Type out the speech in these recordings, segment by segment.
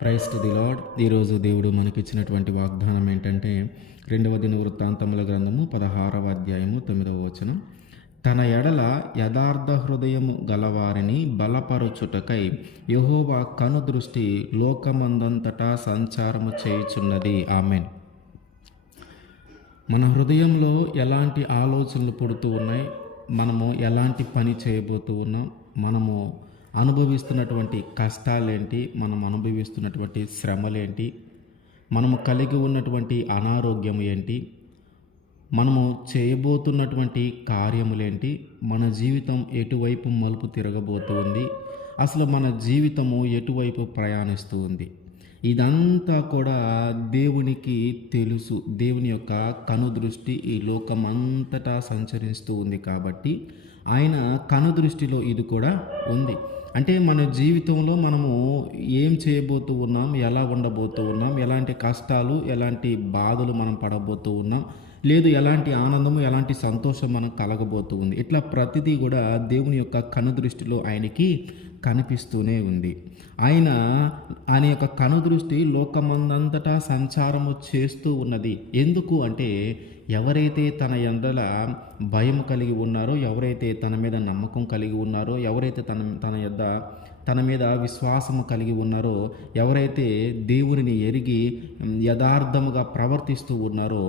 Praise to the lord. ఈరోజు దేవుడు మనకిచ్చినటువంటి వాగ్దానం ఏంటంటే 2వ దినవృత్తాంతముల గ్రంథము 16వ అధ్యాయము 9వ వచనం. తన ఎడల యథార్థ హృదయము గలవారిని బలపరుచుటకై యెహోవా కనుదృష్టి లోకమందంతటా సంచారము చేయుచున్నది. ఆమేన్. మన హృదయంలో ఎలాంటి ఆలోచనలు పుడుతూ ఉన్నాయి, మనము ఎలాంటి పని చేయబోతూ ఉన్నాం, మనము అనుభవిస్తున్నటువంటి కష్టాలేంటి, మనం అనుభవిస్తున్నటువంటి శ్రమలేంటి, మనము కలిగి ఉన్నటువంటి అనారోగ్యం ఏంటి, మనము చేయబోతున్నటువంటి కార్యములేంటి, మన జీవితం ఎటువైపు మలుపు తిరగబోతూ ఉంది, అసలు మన జీవితము ఎటువైపు ప్రయాణిస్తూ ఉంది, ఇదంతా కూడా దేవునికి తెలుసు. దేవుని యొక్క కనుదృష్టి ఈ లోకమంతటా సంచరిస్తూ ఉంది కాబట్టి ఆయన కనుదృష్టిలో ఇది కూడా ఉంది. అంటే మన జీవితంలో మనము ఏం చేయబోతూ ఉన్నాం, ఎలా ఉండబోతూ ఉన్నాం, ఎలాంటి కష్టాలు ఎలాంటి బాధలు మనం పడబోతూ ఉన్నాం, లేదు ఎలాంటి ఆనందము ఎలాంటి సంతోషం మనం కలగబోతూ ఉంది, ఇట్లా ప్రతిదీ కూడా దేవుని యొక్క కనుదృష్టిలో ఆయనకి కనిపిస్తూనే ఉంది. ఆయన యొక్క కనుదృష్టి లోకమందంతటా సంచారము చేస్తూ ఉన్నది. ఎందుకు అంటే ఎవరైతే తన యందల భయం కలిగి ఉన్నారో, ఎవరైతే తన మీద నమ్మకం కలిగి ఉన్నారో, ఎవరైతే తన మీద విశ్వాసము కలిగి ఉన్నారో, ఎవరైతే దేవునిని ఎరిగి యథార్థముగా ప్రవర్తిస్తూ ఉన్నారో,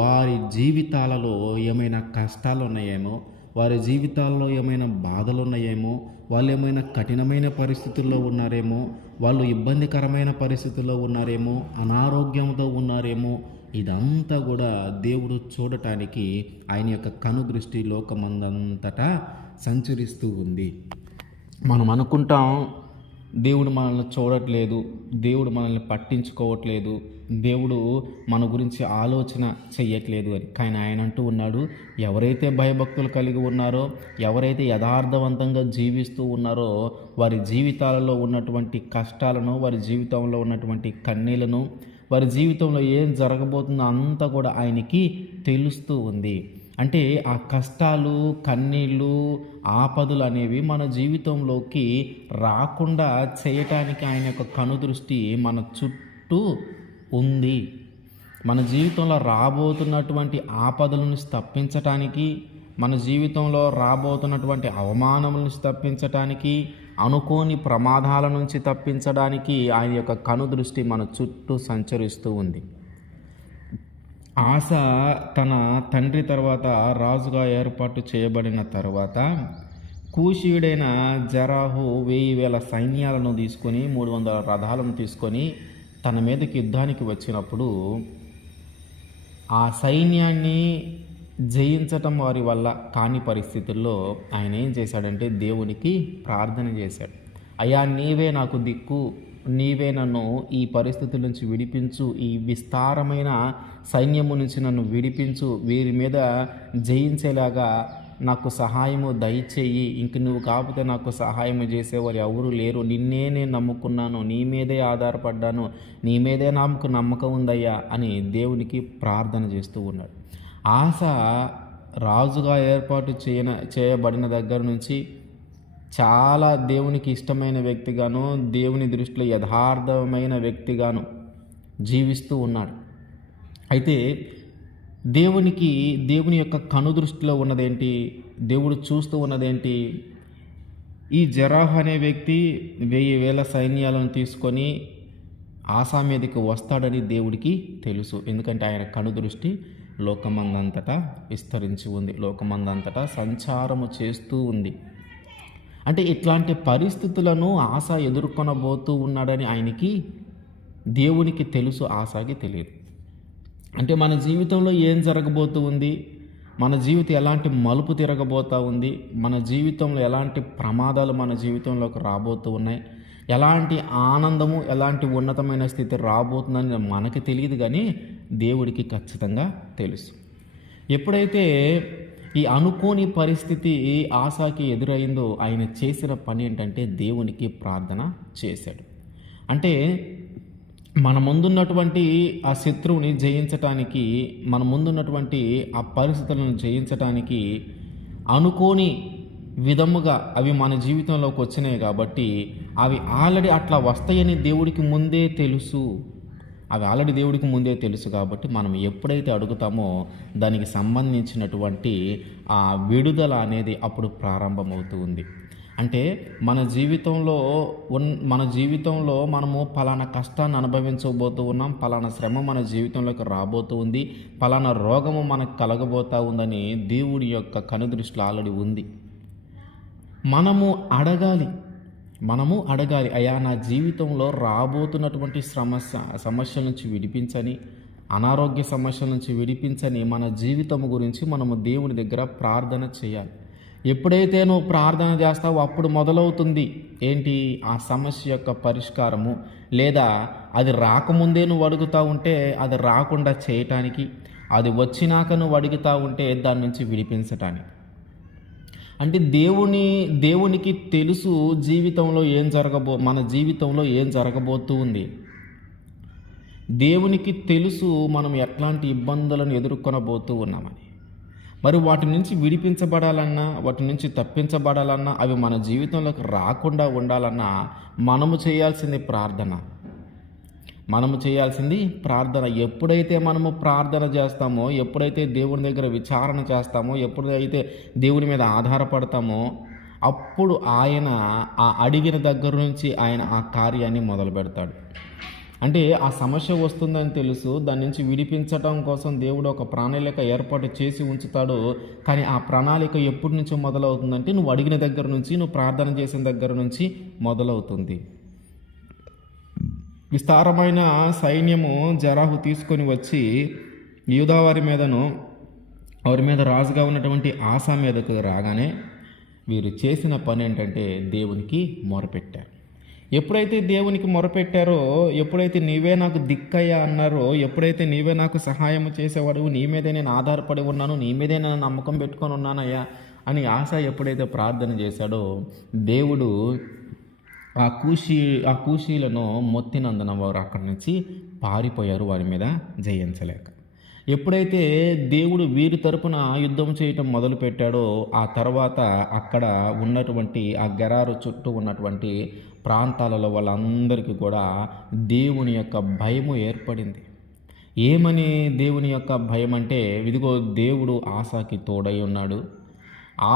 వారి జీవితాలలో ఏమైనా కష్టాలు ఉన్నాయేమో, వారి జీవితాల్లో ఏమైనా బాధలు ఉన్నాయేమో, వాళ్ళు ఏమైనా కఠినమైన పరిస్థితుల్లో ఉన్నారేమో, వాళ్ళు ఇబ్బందికరమైన పరిస్థితుల్లో ఉన్నారేమో, అనారోగ్యంతో ఉన్నారేమో, ఇదంతా కూడా దేవుడు చూడటానికి ఆయన యొక్క కనుదృష్టి లోకమందంతటా సంచరిస్తూ ఉంది. మనం అనుకుంటాం దేవుడు మనల్ని చూడట్లేదు, దేవుడు మనల్ని పట్టించుకోవట్లేదు, దేవుడు మన గురించి ఆలోచన చెయ్యట్లేదు అని. కానీ ఆయన అంటూ ఉన్నాడు, ఎవరైతే భయభక్తులు కలిగి ఉన్నారో, ఎవరైతే యథార్థవంతంగా జీవిస్తూ ఉన్నారో, వారి జీవితాలలో ఉన్నటువంటి కష్టాలను, వారి జీవితంలో ఉన్నటువంటి కన్నీళ్లను, వారి జీవితంలో ఏం జరగబోతుందో అంతా కూడా ఆయనకి తెలుస్తూ ఉంది. అంటే ఆ కష్టాలు, కన్నీళ్ళు, ఆపదలు అనేవి మన జీవితంలోకి రాకుండా చేయటానికి ఆయన యొక్క కనుదృష్టి మన చుట్టూ ఉంది. మన జీవితంలో రాబోతున్నటువంటి ఆపదలను తప్పించటానికి, మన జీవితంలో రాబోతున్నటువంటి అవమానములను తప్పించటానికి, అనుకోని ప్రమాదాల నుంచి తప్పించడానికి ఆయన యొక్క కనుదృష్టి మన చుట్టూ సంచరిస్తూ ఉంది. ఆస తన తండ్రి తర్వాత రాజుగా ఏర్పాటు చేయబడిన తర్వాత కూషీయుడైన జరాహు 1000 సైన్యాలను తీసుకొని 300 రథాలను తీసుకొని తన మీదకి యుద్ధానికి వచ్చినప్పుడు ఆ సైన్యాన్ని జయించటం వారి వల్ల కాని పరిస్థితుల్లో ఆయన ఏం చేశాడంటే దేవునికి ప్రార్థన చేశాడు. అయ్యా, నీవే నాకు దిక్కు, నీవే నన్ను ఈ పరిస్థితుల నుంచి విడిపించు, ఈ విస్తారమైన సైన్యము నుంచి నన్ను విడిపించు, వీరి మీద జయించేలాగా నాకు సహాయము దయచేయి, ఇంక నువ్వు కాకపోతే నాకు సహాయము చేసేవారు ఎవరు లేరు, నిన్నే నేను నమ్ముకున్నాను, నీ మీదే ఆధారపడ్డాను, నీ మీదే నాకు నమ్మకం ఉందయ్యా అని దేవునికి ప్రార్థన చేస్తూ ఉన్నాడు. ఆస రాజుగా ఏర్పాటు చేయబడిన దగ్గర నుంచి చాలా దేవునికి ఇష్టమైన వ్యక్తిగాను, దేవుని దృష్టిలో యథార్థమైన వ్యక్తిగాను జీవిస్తూ ఉన్నాడు. అయితే దేవుని యొక్క కనుదృష్టిలో ఉన్నదేంటి, దేవుడు చూస్తూ ఉన్నదేంటి? ఈ జరాహు అనే వ్యక్తి 1000 సైన్యాలను తీసుకొని ఆసా మీదకి వస్తాడని దేవుడికి తెలుసు. ఎందుకంటే ఆయన కనుదృష్టి లోకమందంతటా విస్తరించి ఉంది, లోకమందంతటా సంచారము చేస్తూ ఉంది. అంటే ఇట్లాంటి పరిస్థితులను ఆస ఎదుర్కొనబోతూ ఉన్నాడని ఆయనకి, దేవునికి తెలుసు, ఆసాకి తెలియదు. అంటే మన జీవితంలో ఏం జరగబోతూ ఉంది, మన జీవితం ఎలాంటి మలుపు తిరగబోతూ ఉంది, మన జీవితంలో ఎలాంటి ప్రమాదాలు మన జీవితంలోకి రాబోతూ ఉన్నాయి, ఎలాంటి ఆనందము, ఎలాంటి ఉన్నతమైన స్థితి రాబోతుందని మనకి తెలియదు, కానీ దేవుడికి ఖచ్చితంగా తెలుసు. ఎప్పుడైతే ఈ అనుకోని పరిస్థితి ఆసాకి ఎదురైందో ఆయన చేసిన పని ఏంటంటే దేవునికి ప్రార్థన చేశాడు. అంటే మన ముందున్నటువంటి ఆ శత్రువుని జయించటానికి, మన ముందున్నటువంటి ఆ పరిస్థితులను జయించటానికి అనుకోని విధముగా అవి మన జీవితంలోకి వచ్చినాయి కాబట్టి అవి ఆల్రెడీ అట్లా వస్తాయని దేవుడికి ముందే తెలుసు. అవి ఆల్రెడీ దేవుడికి ముందే తెలుసు కాబట్టి మనం ఎప్పుడైతే అడుగుతామో దానికి సంబంధించినటువంటి ఆ విడుదల అనేది అప్పుడు ప్రారంభమవుతూ ఉంది. అంటే మన జీవితంలో మనము పలానా కష్టాన్ని అనుభవించబోతూ ఉన్నాం, పలానా శ్రమ మన జీవితంలోకి రాబోతూ ఉంది, పలానా రోగము మనకు కలగబోతూ ఉందని దేవుడి యొక్క కనుదృష్టిలో ఆల్రెడీ ఉంది. మనము అడగాలి, అయ్యా నా జీవితంలో రాబోతున్నటువంటి సమస్యల నుంచి విడిపించని, అనారోగ్య సమస్యల నుంచి విడిపించని మన జీవితం గురించి మనము దేవుని దగ్గర ప్రార్థన చేయాలి. ఎప్పుడైతే నువ్వు ప్రార్థన చేస్తావో అప్పుడు మొదలవుతుంది ఏంటి, ఆ సమస్య యొక్క పరిష్కారము. లేదా అది రాకముందే నువ్వు అడుగుతూ ఉంటే అది రాకుండా చేయటానికి, అది వచ్చినాక నువ్వు అడుగుతూ ఉంటే దాని నుంచి విడిపించటానికి. అంటే దేవునికి తెలుసు మన జీవితంలో ఏం జరగబోతూ ఉంది. దేవునికి తెలుసు మనం ఎట్లాంటి ఇబ్బందులను ఎదుర్కొనబోతూ ఉన్నామని. మరి వాటి నుంచి విడిపించబడాలన్నా, వాటి నుంచి తప్పించబడాలన్నా, అవి మన జీవితంలోకి రాకుండా ఉండాలన్నా మనము చేయాల్సింది ప్రార్థన. ఎప్పుడైతే మనము ప్రార్థన చేస్తామో, ఎప్పుడైతే దేవుని దగ్గర విచారణ చేస్తామో, ఎప్పుడైతే దేవుని మీద ఆధారపడతామో అప్పుడు ఆయన ఆ అడిగిన దగ్గర నుంచి ఆయన ఆ కార్యాన్ని మొదలు పెడతాడు. అంటే ఆ సమస్య వస్తుందని తెలుసు, దాని నుంచి విడిపించటం కోసం దేవుడు ఒక ప్రణాళిక ఏర్పాటు చేసి ఉంచుతాడు. కానీ ఆ ప్రణాళిక ఎప్పటి నుంచో మొదలవుతుందంటే నువ్వు అడిగిన దగ్గర నుంచి, నువ్వు ప్రార్థన చేసిన దగ్గర నుంచి మొదలవుతుంది. విస్తారమైన సైన్యము జరాహు తీసుకొని వచ్చి యూదా వారి మీద రాజుగా ఉన్నటువంటి ఆసా మీదకు రాగానే వీరు చేసిన పని ఏంటంటే దేవునికి మొరపెట్టారు. ఎప్పుడైతే దేవునికి మొరపెట్టారో, ఎప్పుడైతే నీవే నాకు దిక్కయ్యా అన్నారో, ఎప్పుడైతే నీవే నాకు సహాయం చేసేవాడు, నీ మీదే నేను ఆధారపడి ఉన్నాను, నీ మీదే నేను నమ్మకం పెట్టుకొని ఉన్నానయ్యా అని ఆశ ఎప్పుడైతే ప్రార్థన చేశాడో దేవుడు ఆ కూషీలను మొత్తినందున వారు అక్కడి నుంచి పారిపోయారు, వారి మీద జయించలేక. ఎప్పుడైతే దేవుడు వీరి తరపున యుద్ధం చేయటం మొదలుపెట్టాడో ఆ తర్వాత అక్కడ ఉన్నటువంటి ఆ గెరారు చుట్టూ ఉన్నటువంటి ప్రాంతాలలో వాళ్ళందరికీ కూడా దేవుని యొక్క భయము ఏర్పడింది. ఏమని దేవుని యొక్క భయం అంటే, ఇదిగో దేవుడు ఆసాకి తోడై ఉన్నాడు,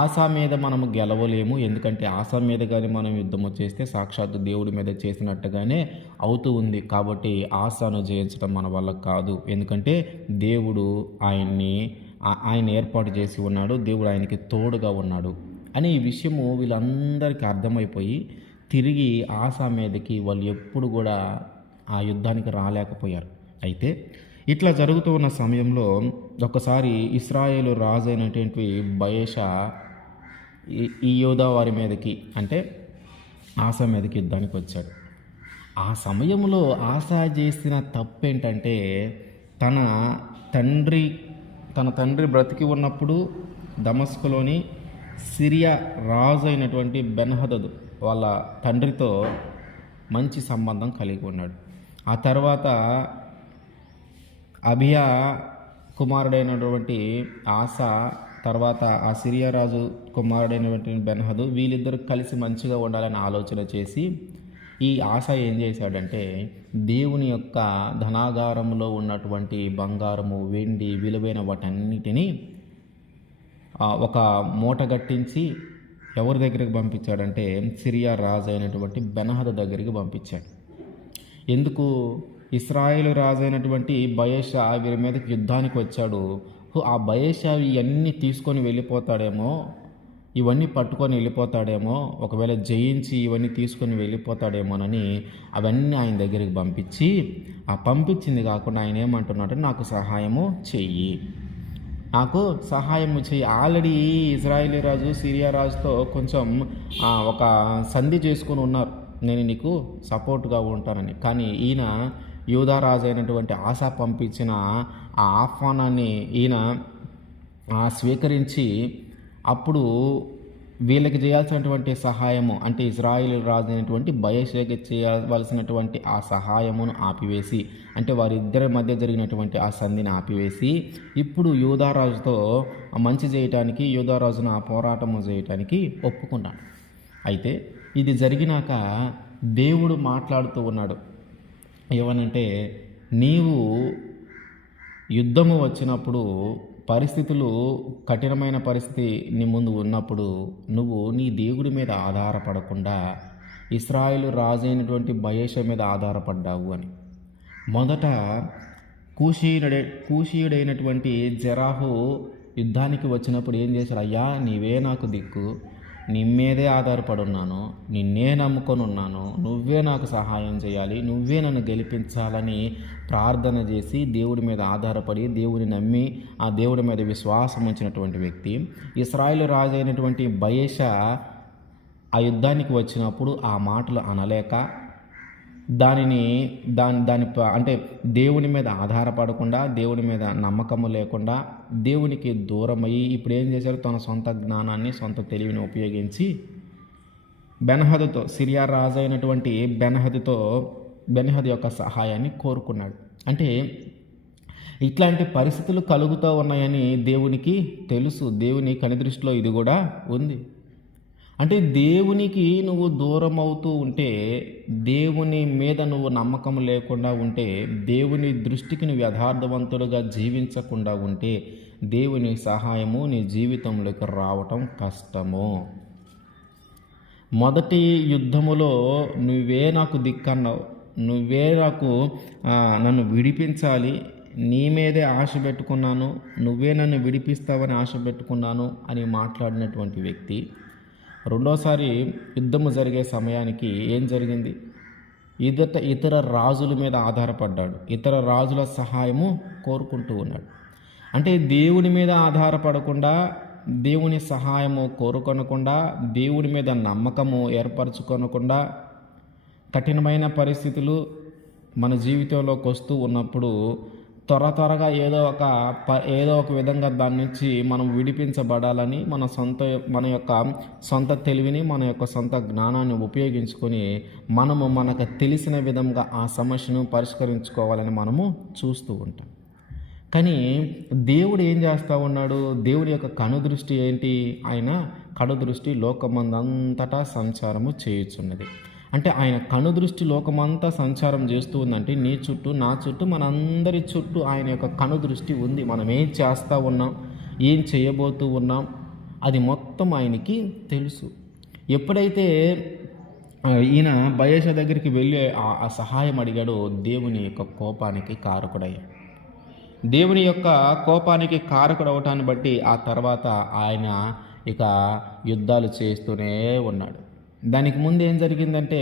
ఆశా మీద మనము గెలవలేము, ఎందుకంటే ఆశా మీద కానీ మనం యుద్ధము చేస్తే సాక్షాత్తు దేవుడి మీద చేసినట్టుగానే అవుతూ ఉంది. కాబట్టి ఆశాను జయించడం మన వల్ల కాదు, ఎందుకంటే దేవుడు ఆయన ఏర్పాటు చేసి ఉన్నాడు, దేవుడు ఆయనకి తోడుగా ఉన్నాడు అని ఈ విషయము వీళ్ళందరికీ అర్థమైపోయి తిరిగి ఆశా మీదకి వాళ్ళు ఎప్పుడు కూడా ఆ యుద్ధానికి రాలేకపోయారు. అయితే ఇట్లా జరుగుతూ ఉన్న సమయంలో ఒకసారి ఇశ్రాయేలు రాజు అయినటువంటి బయషా ఈ యోధా వారి మీదకి అంటే ఆశా మీదకి యుద్ధానికి వచ్చాడు. ఆ సమయంలో ఆశా చేసిన తప్పేంటంటే, తన తండ్రి బ్రతికి ఉన్నప్పుడు దమస్కులోని సిరియా రాజు అయినటువంటి బెన్హదదు వాళ్ళ తండ్రితో మంచి సంబంధం కలిగి ఉన్నాడు. ఆ తర్వాత అబియా కుమారుడైనటువంటి ఆసా, తర్వాత ఆ సిరియా రాజు కుమారుడైనటువంటి బెన్హదు, వీళ్ళిద్దరు కలిసి మంచిగా ఉండాలని ఆలోచన చేసి ఈ ఆశ ఏం చేశాడంటే, దేవుని యొక్క ధనాగారంలో ఉన్నటువంటి బంగారము, వెండి, విలువైన వాటన్నిటినీ ఒక మూట గట్టించి ఎవరి దగ్గరికి పంపించాడంటే సిరియా రాజు అయినటువంటి బెన్హదు దగ్గరికి పంపించాడు. ఎందుకు? ఇశ్రాయేలు రాజు అయినటువంటి బయషా వీరి మీదకి యుద్ధానికి వచ్చాడు. ఆ బయషా ఇవన్నీ తీసుకొని వెళ్ళిపోతాడేమో, ఇవన్నీ పట్టుకొని వెళ్ళిపోతాడేమో, ఒకవేళ జయించి ఇవన్నీ తీసుకొని వెళ్ళిపోతాడేమోనని అవన్నీ ఆయన దగ్గరికి పంపించింది కాకుండా ఆయన ఏమంటున్నాడు, నాకు సహాయము చెయ్యి. ఆల్రెడీ ఇజ్రాయేలీ రాజు సిరియా రాజుతో కొంచెం ఒక సంధి చేసుకొని ఉన్నారు, నేను నీకు సపోర్ట్గా ఉంటానని. కానీ ఈయన యూదా రాజు అయినటువంటి ఆశా పంపించిన ఆ ఆహ్వానాన్ని ఈయన స్వీకరించి అప్పుడు వీళ్ళకి చేయాల్సినటువంటి సహాయము అంటే ఇజ్రాయిల్ రాజు అయినటువంటి బయెషాకి చేయవలసినటువంటి ఆ సహాయమును ఆపివేసి, అంటే వారిద్దరి మధ్య జరిగినటువంటి ఆ సంధిని ఆపివేసి, ఇప్పుడు యూదారాజుతో మంచి చేయటానికి, యూదారాజును ఆ పోరాటము చేయటానికి ఒప్పుకున్నాడు. అయితే ఇది జరిగినాక దేవుడు మాట్లాడుతూ ఉన్నాడు. ఏమనంటే, నీవు యుద్ధము వచ్చినప్పుడు, పరిస్థితులు కఠినమైన పరిస్థితి నీ ముందు ఉన్నప్పుడు నువ్వు నీ దేవుడి మీద ఆధారపడకుండా ఇశ్రాయేలు రాజు అయినటువంటి బయెషా మీద ఆధారపడ్డావు అని. మొదట కూషీయుడైనటువంటి జెరాహు యుద్ధానికి వచ్చినప్పుడు ఏం చేశాడు? అయ్యా, నీవే నాకు దిక్కు, నీ మీదే ఆధారపడి ఉన్నాను, నిన్నే నమ్ముకొని ఉన్నాను, నువ్వే నాకు సహాయం చేయాలి, నువ్వే నన్ను గెలిపించాలని ప్రార్థన చేసి దేవుడి మీద ఆధారపడి దేవుని నమ్మి ఆ దేవుడి మీద విశ్వాసం ఉంచినటువంటి వ్యక్తి. ఇశ్రాయేలు రాజు అయినటువంటి బయెషా ఆ యుద్ధానికి వచ్చినప్పుడు ఆ మాటలు అనలేక దాని అంటే దేవుని మీద ఆధారపడకుండా, దేవుని మీద నమ్మకము లేకుండా దేవునికి దూరమయ్యి ఇప్పుడు ఏం చేశారు? తన సొంత జ్ఞానాన్ని, సొంత తెలివిని ఉపయోగించి బెన్హదుతో, సిరియా రాజు అయినటువంటి బెన్హదు యొక్క సహాయాన్ని కోరుకున్నాడు. అంటే ఇట్లాంటి పరిస్థితులు కలుగుతూ ఉన్నాయని దేవునికి తెలుసు. దేవుని కనిదృష్టిలో ఇది కూడా ఉంది. అంటే దేవునికి నువ్వు దూరం అవుతూ ఉంటే, దేవుని మీద నువ్వు నమ్మకం లేకుండా ఉంటే, దేవుని దృష్టికి నువ్వు యథార్థవంతుడుగా జీవించకుండా ఉంటే, దేవుని సహాయము నీ జీవితంలోకి రావటం కష్టము. మొదటి యుద్ధములో నువ్వే నాకు దిక్కన్నావు, నువ్వే నన్ను విడిపించాలి, నీ మీదే ఆశ పెట్టుకున్నాను, నువ్వే నన్ను విడిపిస్తావని ఆశ పెట్టుకున్నాను అని మాట్లాడినటువంటి వ్యక్తి రెండోసారి యుద్ధము జరిగే సమయానికి ఏం జరిగింది? ఇతర రాజుల మీద ఆధారపడ్డాడు, ఇతర రాజుల సహాయము కోరుకుంటూ ఉన్నాడు. అంటే దేవుని మీద ఆధారపడకుండా, దేవుని సహాయము కోరుకొనకుండా, దేవుడి మీద నమ్మకము ఏర్పరచుకొనకుండా కఠినమైన పరిస్థితులు మన జీవితంలోకి వస్తూ ఉన్నప్పుడు త్వరగా ఏదో ఒక విధంగా దాని నుంచి మనం విడిపించబడాలని మన యొక్క సొంత తెలివిని, మన యొక్క సొంత జ్ఞానాన్ని ఉపయోగించుకొని మనకు తెలిసిన విధంగా ఆ సమస్యను పరిష్కరించుకోవాలని మనము చూస్తూ ఉంటాం. కానీ దేవుడు ఏం చేస్తూ ఉన్నాడు? దేవుడి యొక్క కనుదృష్టి ఏంటి? ఆయన కనుదృష్టి లోకమందంతటా సంచారము చేయుచున్నది. అంటే ఆయన కనుదృష్టి లోకమంతా సంచారం చేస్తూ ఉందంటే నీ చుట్టూ, నా చుట్టూ, మనందరి చుట్టూ ఆయన యొక్క కనుదృష్టి ఉంది. మనం ఏం చేస్తూ ఉన్నాం, ఏం చేయబోతూ ఉన్నాం, అది మొత్తం ఆయనకి తెలుసు. ఎప్పుడైతే ఈయన బయెషా దగ్గరికి వెళ్ళి ఆ సహాయం అడిగాడో దేవుని యొక్క కోపానికి కారకుడయ్యాడు. దేవుని యొక్క కోపానికి కారకుడవటాన్ని బట్టి ఆ తర్వాత ఆయన ఇక యుద్ధాలు చేస్తూనే ఉన్నాడు. దానికి ముందు ఏం జరిగిందంటే,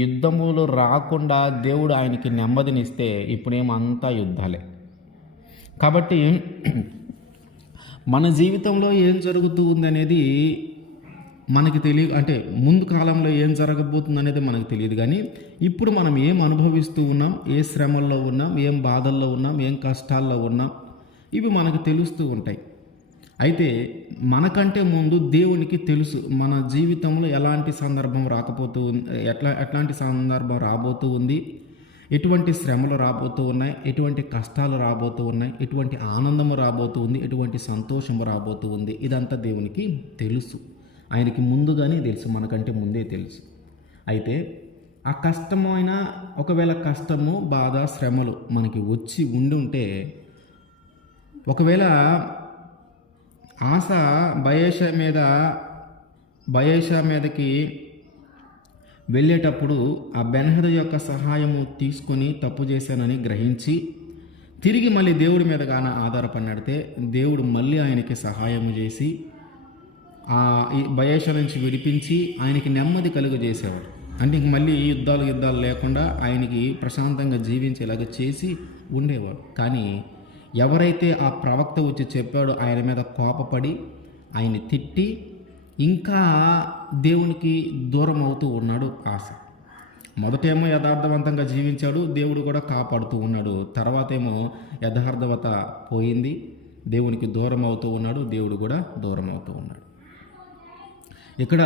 యుద్ధములు రాకుండా దేవుడు ఆయనకి నెమ్మదినిస్తే ఇప్పుడేమంతా యుద్ధాలే. కాబట్టి మన జీవితంలో ఏం జరుగుతూ ఉందనేది మనకి తెలియదు. అంటే ముందు కాలంలో ఏం జరగబోతుంది అనేది మనకు తెలియదు. కానీ ఇప్పుడు మనం ఏం అనుభవిస్తూ ఉన్నాం, ఏ శ్రమల్లో ఉన్నాం, ఏం బాధల్లో ఉన్నాం, ఏం కష్టాల్లో ఉన్నాం, ఇవి మనకు తెలుస్తూ ఉంటాయి. అయితే మనకంటే ముందు దేవునికి తెలుసు మన జీవితంలో ఎలాంటి సందర్భం ఎట్లాంటి సందర్భం రాబోతూ ఉంది, ఎటువంటి శ్రమలు రాబోతూ ఉన్నాయి, ఎటువంటి కష్టాలు రాబోతూ ఉన్నాయి, ఎటువంటి ఆనందము రాబోతూ ఉంది, ఎటువంటి సంతోషము రాబోతూ ఉంది. ఇదంతా దేవునికి తెలుసు. ఆయనకి ముందుగానే తెలుసు, మనకంటే ముందే తెలుసు. అయితే ఆ కష్టమైన ఒకవేళ కష్టము, బాధ, శ్రమలు మనకి వచ్చి ఉంటే, ఒకవేళ ఆశ బయెషా మీదకి వెళ్ళేటప్పుడు ఆ బెన్హదు యొక్క సహాయము తీసుకొని తప్పు చేశానని గ్రహించి తిరిగి మళ్ళీ దేవుడి మీద గాన ఆధారపడినడితే దేవుడు మళ్ళీ ఆయనకి సహాయము చేసి ఆ బయెషా నుంచి విడిపించి ఆయనకి నెమ్మది కలుగజేసేవాడు. అంటే ఇంక మళ్ళీ యుద్ధాలు లేకుండా ఆయనకి ప్రశాంతంగా జీవించేలాగా చేసి ఉండేవాడు. కానీ ఎవరైతే ఆ ప్రవక్త వచ్చి చెప్పాడో ఆయన మీద కోపపడి ఆయన్ని తిట్టి ఇంకా దేవునికి దూరం అవుతూ ఉన్నాడు ఆశ. మొదటేమో యథార్థవంతంగా జీవించాడు, దేవుడు కూడా కాపాడుతూ ఉన్నాడు. తర్వాత ఏమో యథార్థవత పోయింది, దేవునికి దూరం అవుతూ ఉన్నాడు, దేవుడు కూడా దూరం అవుతూ ఉన్నాడు. ఇక్కడ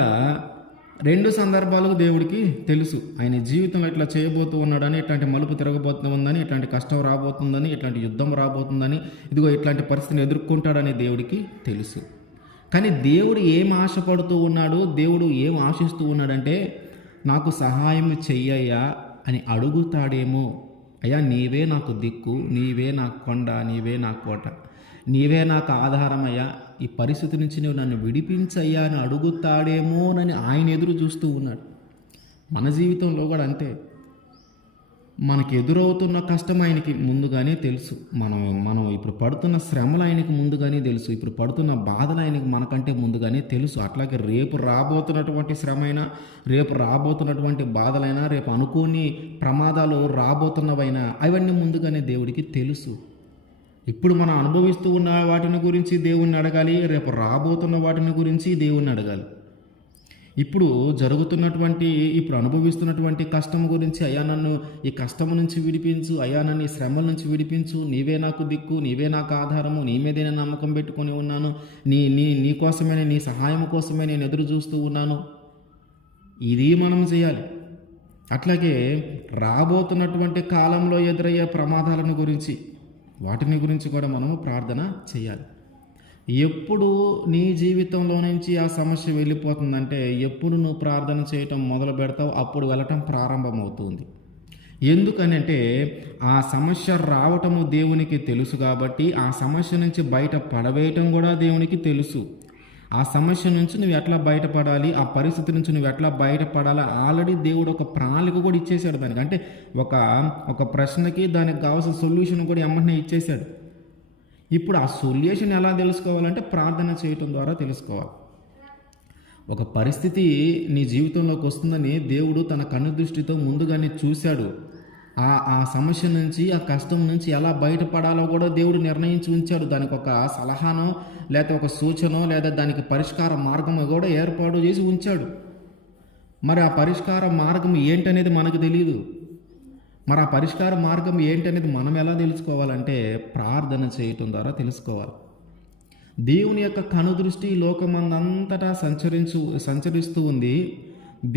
2 సందర్భాలకు దేవుడికి తెలుసు. ఆయన జీవితంలో ఇట్లా చేయబోతూ ఉన్నాడని, ఇట్లాంటి మలుపు తిరగబోతూ ఉందని, ఇట్లాంటి కష్టం రాబోతుందని, ఇట్లాంటి యుద్ధం రాబోతుందని, ఇదిగో ఇట్లాంటి పరిస్థితిని ఎదుర్కొంటాడని దేవుడికి తెలుసు. కానీ దేవుడు ఏం ఆశపడుతూ ఉన్నాడు, దేవుడు ఏం ఆశిస్తూ ఉన్నాడంటే, నాకు సహాయం చెయ్యయ్యా అని అడుగుతాడేమో. అయ్యా నీవే నాకు దిక్కు, నీవే నా కొండ, నీవే నా కోట, నీవే నాకు ఆధారమయ్యా, ఈ పరిస్థితి నుంచి నువ్వు నన్ను విడిపించయ్యా అని అడుగుతాడేమోనని ఆయన ఎదురు చూస్తూ ఉన్నాడు. మన జీవితంలో కూడా అంతే. మనకి ఎదురవుతున్న కష్టం ఆయనకి ముందుగానే తెలుసు. మనం ఇప్పుడు పడుతున్న శ్రమలు ఆయనకి ముందుగానే తెలుసు. ఇప్పుడు పడుతున్న బాధలు ఆయనకి మనకంటే ముందుగానే తెలుసు. అట్లాగే రేపు రాబోతున్నటువంటి శ్రమైనా, రేపు రాబోతున్నటువంటి బాధలైనా, రేపు అనుకోని ప్రమాదాలు రాబోతున్నవైనా అవన్నీ ముందుగానే దేవుడికి తెలుసు. ఇప్పుడు మనం అనుభవిస్తూ ఉన్న వాటిని గురించి దేవుణ్ణి అడగాలి, రేపు రాబోతున్న వాటిని గురించి దేవుణ్ణి అడగాలి. ఇప్పుడు ఇప్పుడు అనుభవిస్తున్నటువంటి కష్టం గురించి, అయ్యా నన్ను ఈ కష్టం నుంచి విడిపించు, అయ్యా నన్ను ఈ శ్రమల నుంచి విడిపించు, నీవే నాకు దిక్కు, నీవే నాకు ఆధారము, నీ మీదే నేను నమ్మకం పెట్టుకొని ఉన్నాను, నీ కోసమే, నీ సహాయం కోసమే నేను ఎదురు చూస్తూ ఉన్నాను. ఇది మనం చేయాలి. అట్లాగే రాబోతున్నటువంటి కాలంలో ఎదురయ్యే ప్రమాదాలను గురించి, వాటిని గురించి కూడా మనము ప్రార్థన చేయాలి. ఎప్పుడు నీ జీవితంలో నుంచి ఆ సమస్య వెళ్ళిపోతుందంటే, ఎప్పుడు నువ్వు ప్రార్థన చేయటం మొదలు పెడతావు అప్పుడు వెళ్ళటం ప్రారంభమవుతుంది. ఎందుకనంటే ఆ సమస్య రావటము దేవునికి తెలుసు కాబట్టి, ఆ సమస్య నుంచి బయట పడవేయటం కూడా దేవునికి తెలుసు. ఆ సమస్య నుంచి నువ్వు ఎట్లా బయటపడాలి, ఆ పరిస్థితి నుంచి నువ్వు ఎట్లా బయటపడాలి ఆల్రెడీ దేవుడు ఒక ప్రణాళిక కూడా ఇచ్చేశాడు దానికి. అంటే ఒక ప్రశ్నకి దానికి కావాల్సిన సొల్యూషన్ కూడా ఎమ్మటనే ఇచ్చేశాడు. ఇప్పుడు ఆ సొల్యూషన్ ఎలా తెలుసుకోవాలంటే ప్రార్థన చేయటం ద్వారా తెలుసుకోవాలి. ఒక పరిస్థితి నీ జీవితంలోకి వస్తుందని దేవుడు తన కన్ను దృష్టితో ముందుగానే చూశాడు. ఆ సమస్య నుంచి, ఆ కష్టం నుంచి ఎలా బయటపడాలో కూడా దేవుడు నిర్ణయించి ఉంచాడు. దానికి ఒక సలహానో లేదా ఒక సూచనో లేదా దానికి పరిష్కార మార్గము కూడా ఏర్పాటు చేసి ఉంచాడు. మరి ఆ పరిష్కార మార్గం ఏంటనేది మనకు తెలియదు. మరి ఆ పరిష్కార మార్గం ఏంటనేది మనం ఎలా తెలుసుకోవాలంటే ప్రార్థన చేయటం ద్వారా తెలుసుకోవాలి. దేవుని యొక్క కనుదృష్టి లోకమందంతటా సంచరిస్తూ ఉంది.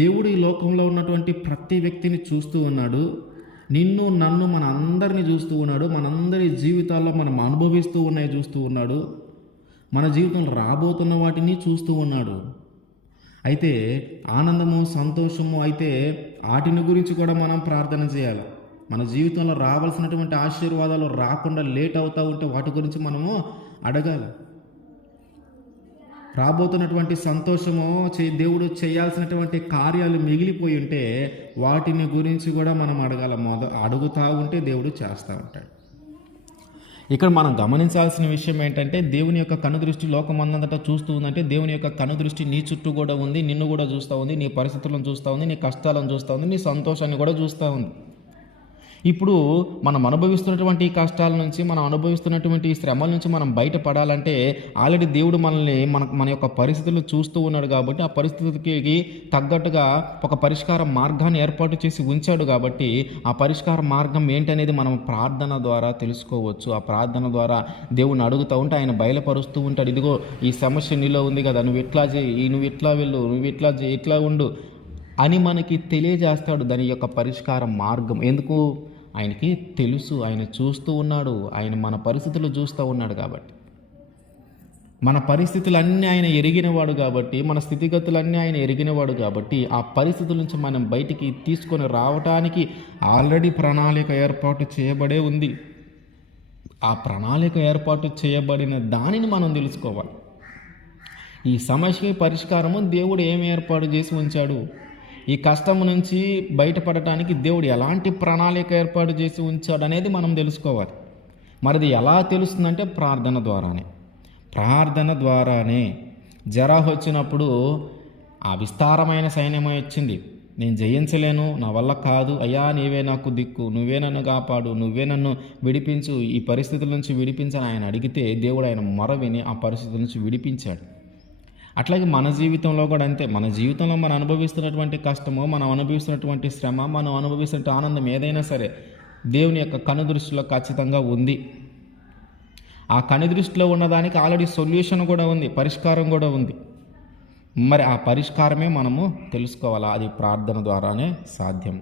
దేవుడు ఈ లోకంలో ఉన్నటువంటి ప్రతి వ్యక్తిని చూస్తూ ఉన్నాడు. నిన్ను నన్ను మన అందరినీ చూస్తూ ఉన్నాడు. మనందరి జీవితాల్లో మనం అనుభవిస్తూ ఉన్నాయి చూస్తూ ఉన్నాడు. మన జీవితంలో రాబోతున్న వాటిని చూస్తూ ఉన్నాడు. అయితే ఆనందము, సంతోషము అయితే వాటిని గురించి కూడా మనం ప్రార్థన చేయాలి. మన జీవితంలో రావాల్సినటువంటి ఆశీర్వాదాలు రాకుండా లేట్ అవుతూ ఉంటే వాటి గురించి మనము అడగాలి. రాబోతున్నటువంటి సంతోషము, దేవుడు చేయాల్సినటువంటి కార్యాలు మిగిలిపోయి ఉంటే వాటిని గురించి కూడా మనం అడగాల. అడుగుతూ ఉంటే దేవుడు చేస్తూ ఉంటాడు. ఇక్కడ మనం గమనించాల్సిన విషయం ఏంటంటే, దేవుని యొక్క కనుదృష్టి లోకమందంతటా చూస్తూ ఉందంటే, దేవుని యొక్క కనుదృష్టి నీ చుట్టూ కూడా ఉంది, నిన్ను కూడా చూస్తూ ఉంది, నీ పరిస్థితులను చూస్తూ ఉంది, నీ కష్టాలను చూస్తూ ఉంది, నీ సంతోషాన్ని కూడా చూస్తూ ఉంది. ఇప్పుడు మనం అనుభవిస్తున్నటువంటి ఈ కష్టాల నుంచి, మనం అనుభవిస్తున్నటువంటి ఈ శ్రమల నుంచి మనం బయటపడాలంటే ఆల్రెడీ దేవుడు మన యొక్క పరిస్థితులను చూస్తూ ఉన్నాడు కాబట్టి, ఆ పరిస్థితికి తగ్గట్టుగా ఒక పరిష్కార మార్గాన్ని ఏర్పాటు చేసి ఉంచాడు కాబట్టి, ఆ పరిష్కార మార్గం ఏంటనేది మనం ప్రార్థన ద్వారా తెలుసుకోవచ్చు. ఆ ప్రార్థన ద్వారా దేవుడిని అడుగుతూ ఉంటే ఆయన బయలుపరుస్తూ ఉంటాడు. ఇదిగో ఈ సమస్య నీలో ఉంది కదా, నువ్వు ఇట్లా చేయి, నువ్వు ఇట్లా వెళ్ళు, నువ్వు ఇట్లా చేయి, ఇట్లా ఉండు అని మనకి తెలియజేస్తాడు దాని యొక్క పరిష్కార మార్గం. ఎందుకు? ఆయనకి తెలుసు, ఆయన చూస్తూ ఉన్నాడు, ఆయన మన పరిస్థితులు చూస్తూ ఉన్నాడు కాబట్టి, మన పరిస్థితులన్నీ ఆయన ఎరిగినవాడు కాబట్టి, మన స్థితిగతులన్నీ ఆయన ఎరిగినవాడు కాబట్టి, ఆ పరిస్థితుల నుంచి మనం బయటికి తీసుకొని రావటానికి ఆల్రెడీ ప్రణాళిక ఏర్పాటు చేయబడే ఉంది. ఆ ప్రణాళిక ఏర్పాటు చేయబడిన దానిని మనం తెలుసుకోవాలి. ఈ సమస్యకి పరిష్కారము దేవుడు ఏమి ఏర్పాటు చేసి ఉంచాడు, ఈ కష్టం నుంచి బయటపడటానికి దేవుడు ఎలాంటి ప్రణాళిక ఏర్పాటు చేసి ఉంచాడు అనేది మనం తెలుసుకోవాలి. మరిది ఎలా తెలుస్తుందంటే ప్రార్థన ద్వారానే. జరాహు వచ్చినప్పుడు ఆ విస్తారమైన సైన్యమే వచ్చింది. నేను జయించలేను, నా వల్ల కాదు, అయ్యా నీవే నాకు దిక్కు, నువ్వే నన్ను కాపాడు, నువ్వే నన్ను విడిపించు, ఈ పరిస్థితుల నుంచి విడిపించని ఆయన అడిగితే దేవుడు ఆయన మొర విని ఆ పరిస్థితుల నుంచి విడిపించాడు. అట్లాగే మన జీవితంలో కూడా అంతే. మన జీవితంలో మనం అనుభవిస్తున్నటువంటి కష్టము, మనం అనుభవిస్తున్నటువంటి శ్రమ, మనం అనుభవిస్తున్న ఆనందం ఏదైనా సరే దేవుని యొక్క కనుదృష్టిలో ఖచ్చితంగా ఉంది. ఆ కనుదృష్టిలో ఉన్నదానికి ఆల్రెడీ సొల్యూషన్ కూడా ఉంది, పరిష్కారం కూడా ఉంది. మరి ఆ పరిష్కారమే మనము తెలుసుకోవాలా. అది ప్రార్థన ద్వారానే సాధ్యం.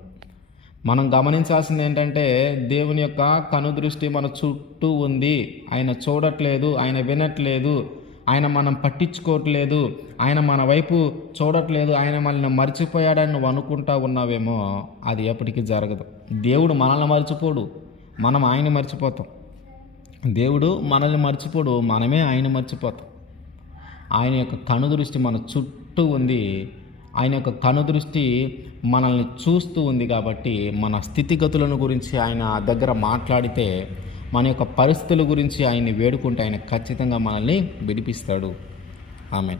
మనం గమనించాల్సింది ఏంటంటే, దేవుని యొక్క కనుదృష్టి మన చుట్టూ ఉంది. ఆయన చూడట్లేదు, ఆయన వినట్లేదు, ఆయన మనం పట్టించుకోవట్లేదు, ఆయన మన వైపు చూడట్లేదు, ఆయన మనల్ని మర్చిపోయాడని నువ్వు అనుకుంటా ఉన్నావేమో, అది ఎప్పటికీ జరగదు. దేవుడు మనల్ని మర్చిపోడు, మనం ఆయన మర్చిపోతాం. దేవుడు మనల్ని మర్చిపోడు, మనమే ఆయన మర్చిపోతాం. ఆయన యొక్క కనుదృష్టి మన చుట్టూ ఉంది. ఆయన యొక్క కనుదృష్టి మనల్ని చూస్తూ ఉంది. కాబట్టి మన స్థితిగతులను గురించి ఆయన దగ్గర మాట్లాడితే, మన యొక్క పరిస్థితుల గురించి ఆయన్ని వేడుకుంటే ఆయన ఖచ్చితంగా మనల్ని విడిపిస్తాడు. ఆమేన్.